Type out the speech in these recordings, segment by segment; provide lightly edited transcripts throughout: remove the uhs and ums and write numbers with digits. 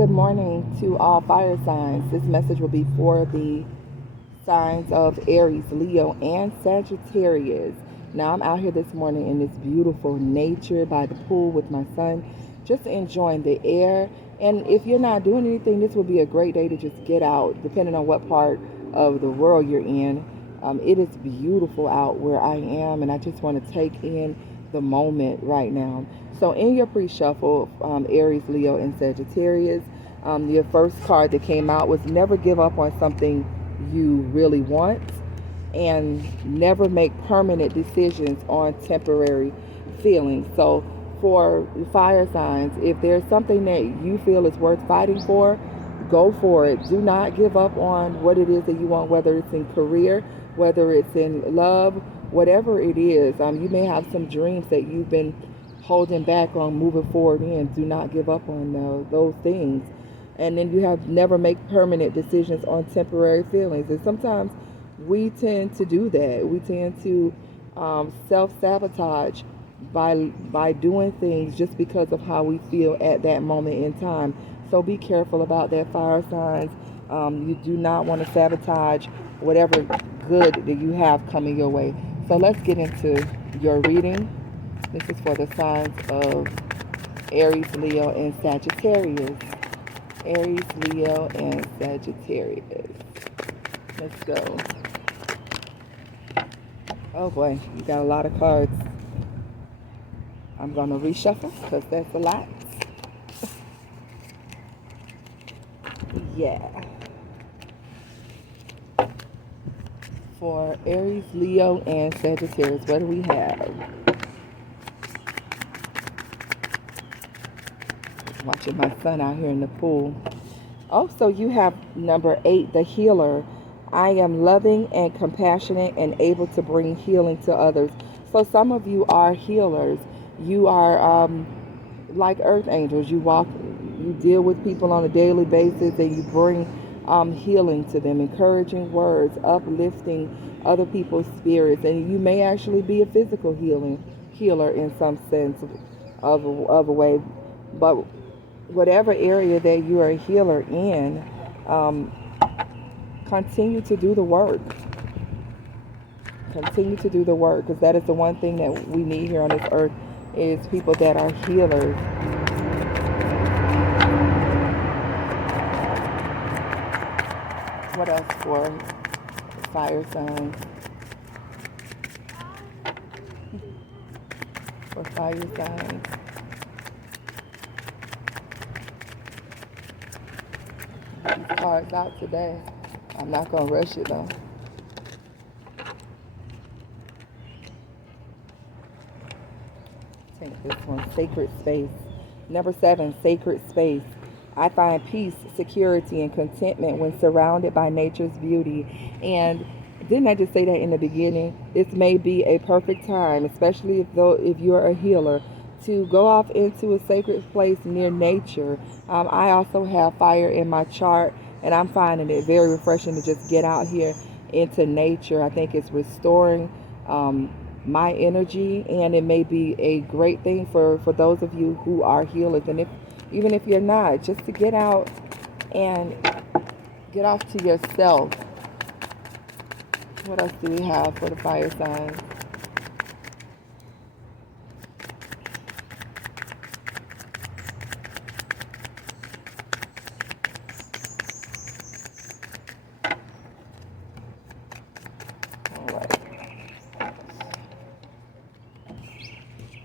Good morning to all fire signs. This message will be for the signs of Aries, Leo, and Sagittarius. Now, I'm out here this morning in this beautiful nature by the pool with my son, just enjoying the air. And if you're not doing anything, this will be a great day to just get out, depending on what part of the world you're in. It is beautiful out where I am, and I just want to take in the moment right now. So, in your pre shuffle, Aries, Leo, and Sagittarius, your first card that came out was never give up on something you really want, and never make permanent decisions on temporary feelings. So, for fire signs, if there's something that you feel is worth fighting for, go for it. Do not give up on what it is that you want, whether it's in career, whether it's in love, whatever it is. You may have some dreams that you've been holding back on moving forward in. Do not give up on those things. And then you have never make permanent decisions on temporary feelings. And sometimes we tend to do that. We tend to self-sabotage by doing things just because of how we feel at that moment in time. So be careful about that, fire signs. You do not want to sabotage whatever good that you have coming your way. So let's get into your reading. This is for the signs of Aries, Leo, and Sagittarius. Aries, Leo, and Sagittarius. Let's go. Oh boy, you got a lot of cards. I'm going to reshuffle because that's a lot. Yeah. For Aries, Leo, and Sagittarius, what do we have? Watching my son out here in the pool. Also, you have number 8, the healer. I am loving and compassionate and able to bring healing to others. So some of you are healers. You are like earth angels. You deal with people on a daily basis, and you bring healing to them, encouraging words, uplifting other people's spirits. And you may actually be a physical healer in some sense of a way. But whatever area that you are a healer in, continue to do the work. Continue to do the work, because that is the one thing that we need here on this earth, is people that are healers. What else for fire signs? For fire signs. These cards out today. I'm not going to rush it though. Take this one, sacred space. Number 7, sacred space. I find peace, security, and contentment when surrounded by nature's beauty. And didn't I just say that in the beginning? This may be a perfect time, especially if you're a healer, to go off into a sacred place near nature. I also have fire in my chart, and I'm finding it very refreshing to just get out here into nature. I think it's restoring my energy, and it may be a great thing for those of you who are healers. And even if you're not, just to get out and get off to yourself. What else do we have for the fire signs? All right.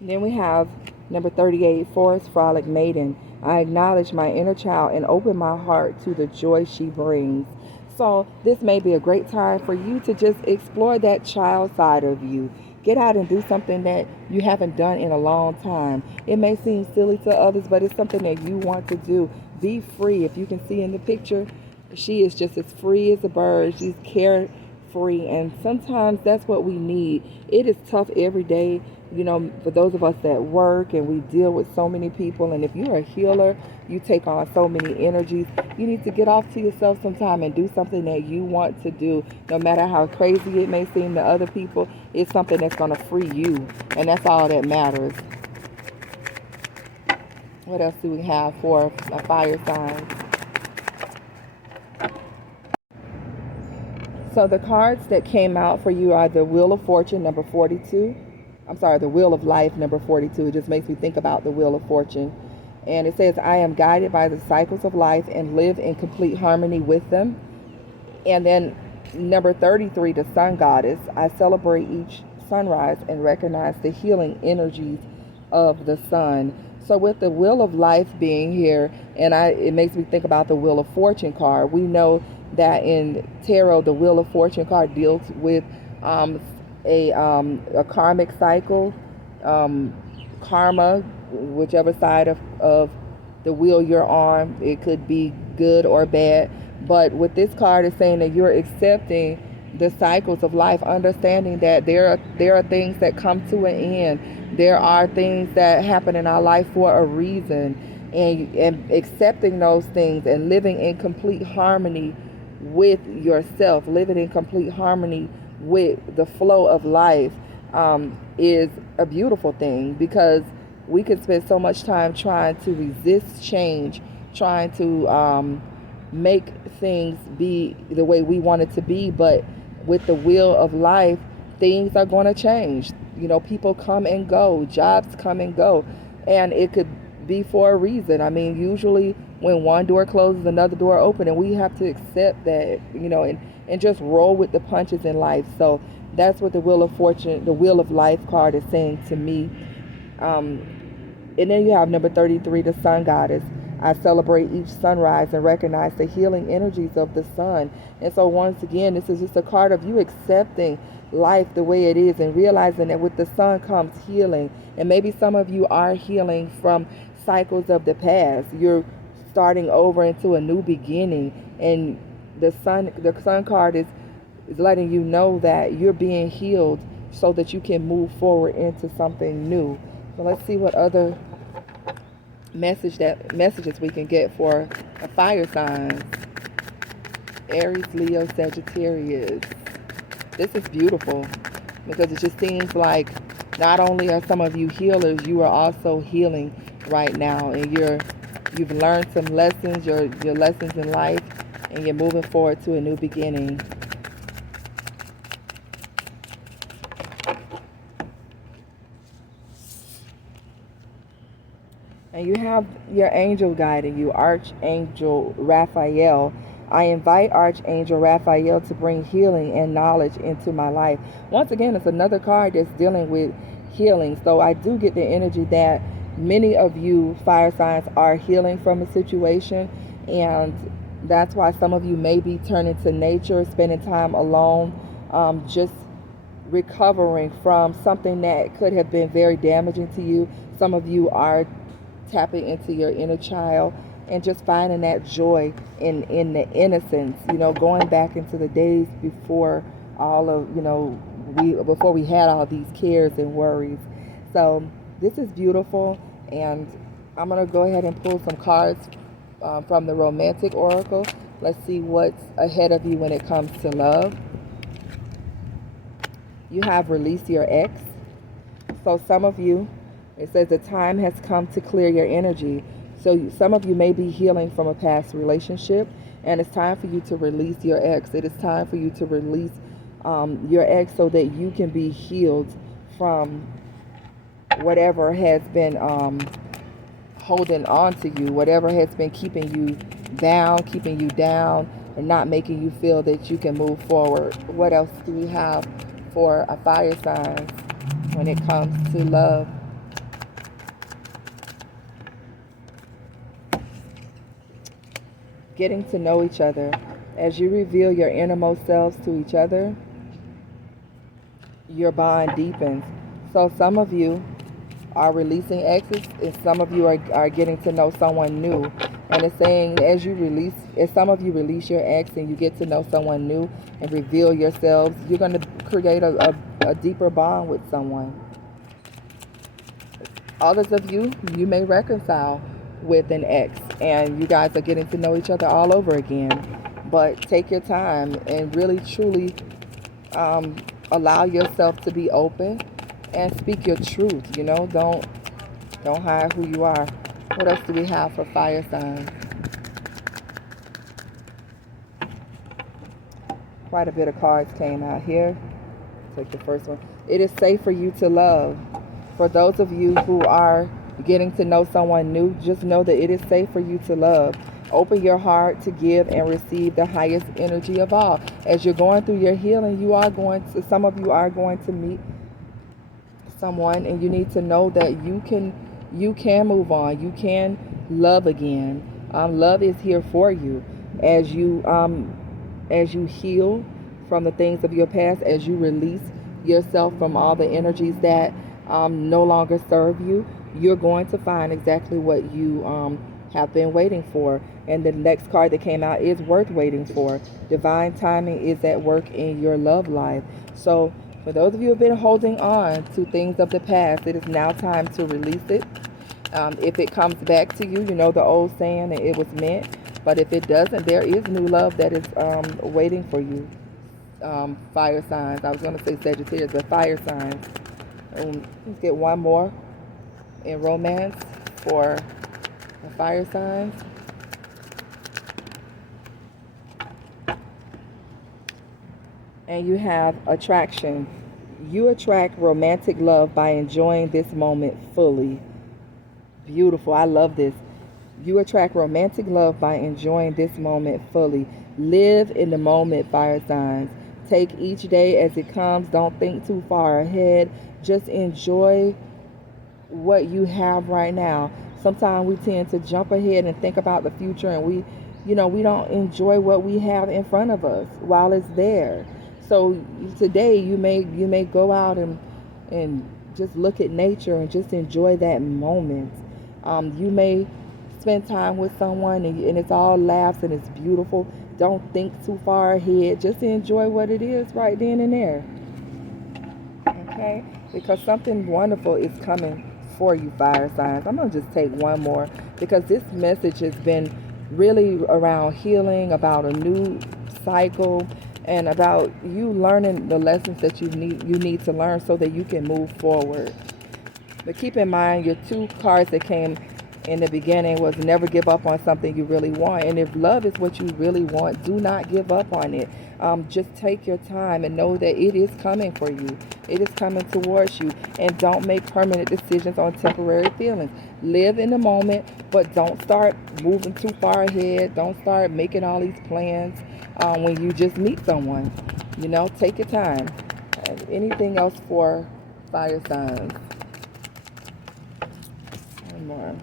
Then we have number 38, Forest Frolic Maiden. I acknowledge my inner child and open my heart to the joy she brings. So this may be a great time for you to just explore that child side of you. Get out and do something that you haven't done in a long time. It may seem silly to others, but it's something that you want to do. Be free. If you can see in the picture, she is just as free as a bird. She's carefree, and sometimes that's what we need. It is tough every day, for those of us that work and we deal with so many people. And if you're a healer, you take on so many energies. You need to get off to yourself sometime and do something that you want to do. No matter how crazy it may seem to other people, it's something that's going to free you. And that's all that matters. What else do we have for a fire sign? So the cards that came out for you are the Wheel of Fortune, number 42. I'm sorry, the Wheel of Life, number 42. It just makes me think about the Wheel of Fortune. And it says, I am guided by the cycles of life and live in complete harmony with them. And then number 33, the Sun Goddess. I celebrate each sunrise and recognize the healing energies of the sun. So with the Wheel of Life being here, and it makes me think about the Wheel of Fortune card. We know that in tarot, the Wheel of Fortune card deals with a karmic cycle, karma, whichever side of the wheel you're on. It could be good or bad. But with this card, it's saying that you're accepting the cycles of life, understanding that there are things that come to an end. There are things that happen in our life for a reason, and accepting those things and living in complete harmony with yourself, living in complete harmony with the flow of life, is a beautiful thing, because we could spend so much time trying to resist change, trying to make things be the way we want it to be. But with the wheel of life, things are going to change. People come and go, jobs come and go, and it could be for a reason. I mean, usually when one door closes, another door opens, and we have to accept that, and just roll with the punches in life. So that's what the Wheel of Fortune, the Wheel of Life card is saying to me. And then you have number 33, the Sun Goddess. I celebrate each sunrise and recognize the healing energies of the sun. And so once again, this is just a card of you accepting life the way it is and realizing that with the sun comes healing. And maybe some of you are healing from cycles of the past. You're starting over into a new beginning. And the sun card is letting you know that you're being healed so that you can move forward into something new. So let's see what other messages we can get for a fire signs. Aries, Leo, Sagittarius. This is beautiful, because it just seems like not only are some of you healers, you are also healing right now, and you've learned some lessons, your lessons in life, and you're moving forward to a new beginning. And you have your angel guiding you, Archangel Raphael. I invite Archangel Raphael to bring healing and knowledge into my life. Once again, it's another card that's dealing with healing. So I do get the energy that many of you fire signs are healing from a situation. And that's why some of you may be turning to nature, spending time alone, just recovering from something that could have been very damaging to you. Some of you are tapping into your inner child and just finding that joy in the innocence, going back into the days before all of, before we had all these cares and worries. So this is beautiful, and I'm going to go ahead and pull some cards from the Romantic Oracle. Let's see what's ahead of you when it comes to love. You have Release Your Ex. So some of you, it says the time has come to clear your energy. So some of you may be healing from a past relationship, and it's time for you to release your ex. It is time for you to release your ex so that you can be healed from whatever has been holding on to you, whatever has been keeping you down, and not making you feel that you can move forward. What else do we have for a fire sign when it comes to love? Getting to know each other. As you reveal your innermost selves to each other, your bond deepens. So some of you are releasing exes, and some of you are getting to know someone new. And it's saying as some of you release your ex and you get to know someone new and reveal yourselves, you're going to create a deeper bond with someone. Others of you may reconcile with an ex, and you guys are getting to know each other all over again. But take your time and really truly allow yourself to be open and speak your truth. Don't hide who you are. What else do we have for fire signs? Quite a bit of cards came out here. Take the first one. It is safe for you to love. For those of you who are getting to know someone new, just know that it is safe for you to love. Open your heart to give and receive the highest energy of all. As you're going through your healing, some of you are going to meet someone, and you need to know that you can move on. You can love again. Love is here for you as you heal from the things of your past, as you release yourself from all the energies that no longer serve you. You're going to find exactly what you have been waiting for. And the next card that came out is worth waiting for. Divine timing is at work in your love life. So for those of you who have been holding on to things of the past, it is now time to release it. If it comes back to you, you know the old saying that it was meant. But if it doesn't, there is new love that is waiting for you. Fire signs. I was going to say Sagittarius, but fire signs. Let's get one more in romance for the fire signs. And you have attraction. You attract romantic love by enjoying this moment fully. Beautiful. I love this. You attract romantic love by enjoying this moment fully. Live in the moment, fire signs. Take each day as it comes. Don't think too far ahead. Just enjoy what you have right now. Sometimes we tend to jump ahead and think about the future, and we don't enjoy what we have in front of us while it's there. So today you may go out and just look at nature and just enjoy that moment. You may spend time with someone and it's all laughs and it's beautiful. Don't think too far ahead. Just enjoy what it is right then and there. Okay? Because something wonderful is coming for you, fire signs. I'm going to just take one more because this message has been really around healing, about a new cycle, and about you learning the lessons that you need to learn so that you can move forward. But keep in mind, your two cards that came in the beginning was never give up on something you really want. And if love is what you really want, do not give up on it. Just take your time and know that it is coming for you. It is coming towards you. And don't make permanent decisions on temporary feelings. Live in the moment, but don't start moving too far ahead. Don't start making all these plans when you just meet someone. Take your time. Anything else for fire signs? One more.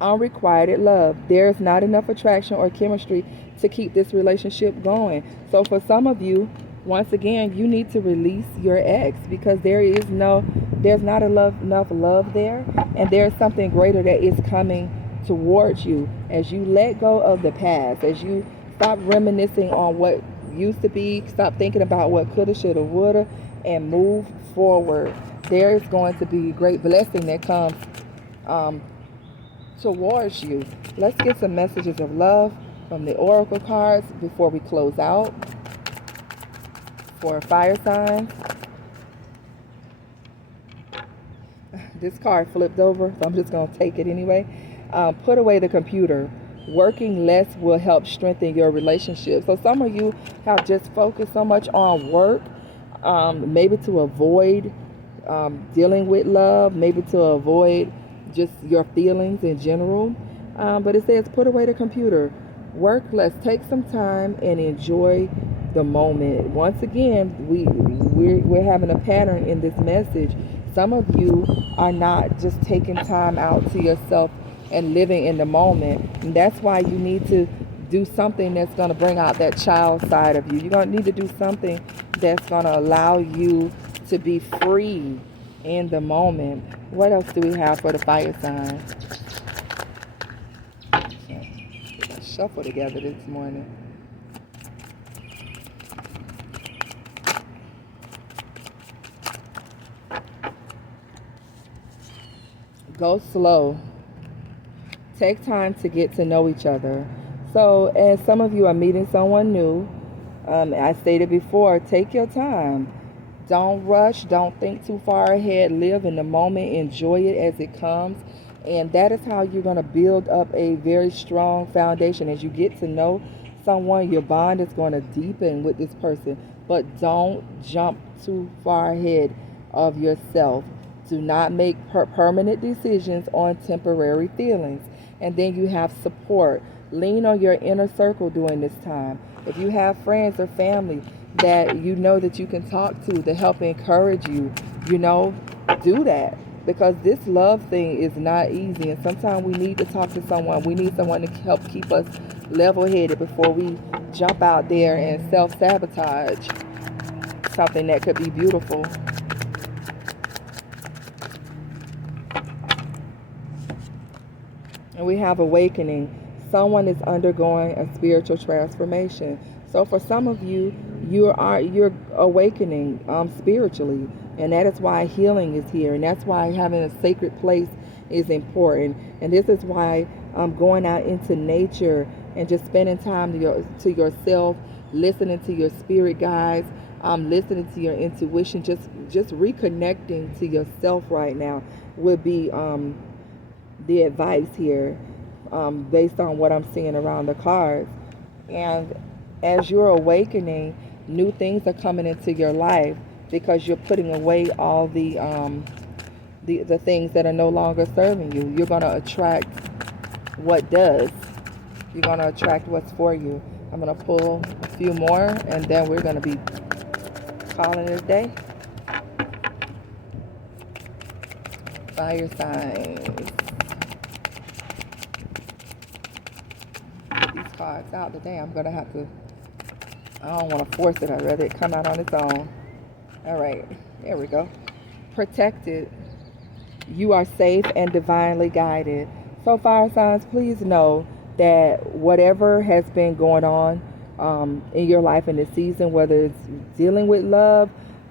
Unrequited love. There's not enough attraction or chemistry to keep this relationship going. So for some of you, once again, you need to release your ex because there's not enough love there, and there's something greater that is coming towards you as you let go of the past, as you stop reminiscing on what used to be, stop thinking about what coulda, shoulda, woulda, and move forward. There is going to be a great blessing that comes towards you. Let's get some messages of love from the oracle cards before we close out for fire signs. This card flipped over, so I'm just going to take it anyway. Put away the computer. Working less will help strengthen your relationship. So some of you have just focused so much on work, maybe to avoid dealing with love, maybe to avoid just your feelings in general. But it says put away the computer. Work less. Take some time and enjoy the moment. Once again, we're having a pattern in this message. Some of you are not just taking time out to yourself and living in the moment. And that's why you need to do something that's going to bring out that child side of you. You're going to need to do something that's going to allow you to be free in the moment. What else do we have for the fire sign? Shuffle together this morning. Go slow. Take time to get to know each other. So as some of you are meeting someone new, I stated before, take your time. Don't rush. Don't think too far ahead. Live in the moment. Enjoy it as it comes. And that is how you're going to build up a very strong foundation. As you get to know someone, your bond is going to deepen with this person. But don't jump too far ahead of yourself. Do not make permanent decisions on temporary feelings. And then you have support. Lean on your inner circle during this time. If you have friends or family that you know that you can talk to help encourage you, do that. Because this love thing is not easy, and sometimes we need to talk to someone. We need someone to help keep us level-headed before we jump out there and self-sabotage something that could be beautiful. And we have awakening. Someone is undergoing a spiritual transformation. So for some of you, you're awakening spiritually, and that is why healing is here, and that's why having a sacred place is important. And this is why going out into nature and just spending time to yourself, listening to your spirit guides, listening to your intuition, just reconnecting to yourself right now would be the advice here, based on what I'm seeing around the cards. And as you're awakening, new things are coming into your life because you're putting away all the things that are no longer serving you. You're going to attract what does. You're going to attract what's for you. I'm going to pull a few more, and then we're going to be calling it a day. Fire signs. Get these cards out today. I'm going to have to, I don't want to force it. I'd rather it come out on its own. All right, there we go. Protected. You are safe and divinely guided. So fire signs, please know that whatever has been going on in your life in this season, whether it's dealing with love,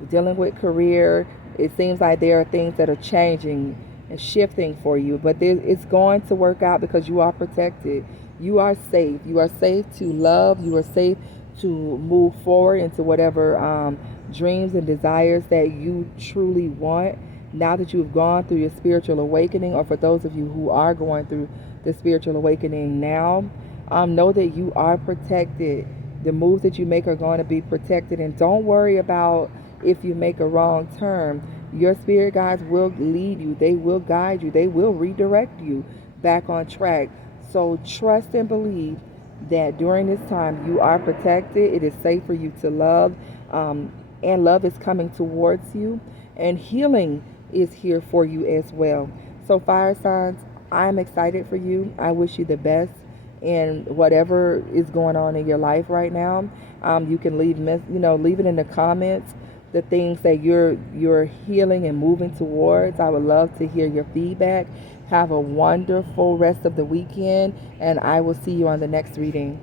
dealing with career, it seems like there are things that are changing and shifting for you, but it's going to work out because you are protected. You are safe. You are safe to love. You are safe to move forward into whatever dreams and desires that you truly want. Now that you've gone through your spiritual awakening, or for those of you who are going through the spiritual awakening now, know that you are protected. The moves that you make are going to be protected, and don't worry about if you make a wrong turn. Your spirit guides will lead you. They will guide you. They will redirect you back on track. So trust and believe that during this time you are protected. It is safe for you to love, and love is coming towards you, and healing is here for you as well. So fire signs, I'm excited for you. I wish you the best in whatever is going on in your life right now. You can leave it in the comments, the things that you're healing and moving towards. I would love to hear your feedback. Have a wonderful rest of the weekend, and I will see you on the next reading.